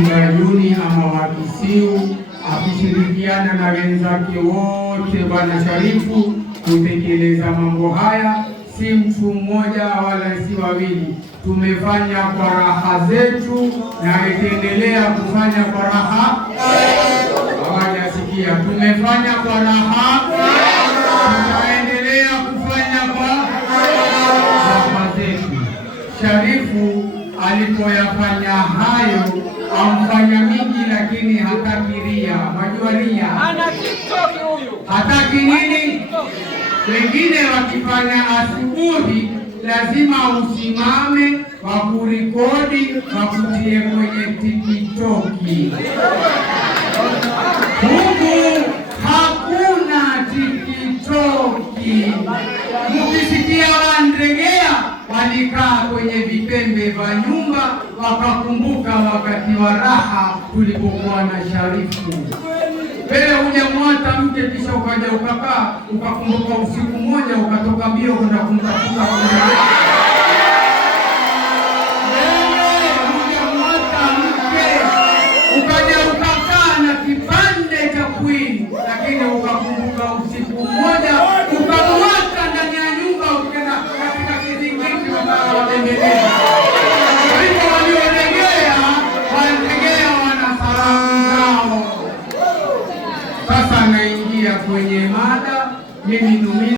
Ngayuni ama Wakisiu akishirikiana na wenzake wote Bwana Sharifu kutekeleza mambo haya. Si mtu mmoja wala si wawili, tumefanya kwa raha zetu na itaendelea kufanya kwa raha. Hawajasikia, tumefanya kwa raha, tutaendelea kufanya kwa raha zetu. Sharifu alipoyafanya hayo amfanya mingi, lakini hataki ria. Majua ria hataki nini? Wengine wakifanya asubuhi lazima usimame wakurekodi wakutie kwenye tikitoki. Huku hakuna tikitoki. Mukisikia Wandregea walikaa kwenye vipembe vya nyumba wakakumbuka wakati wa raha tulipokuwa na Sharifu. Wewe hujamwata mke kisha ukaja ukakaa ukakumbuka usiku mmoja ukatoka mbio kwenda kumtafuta.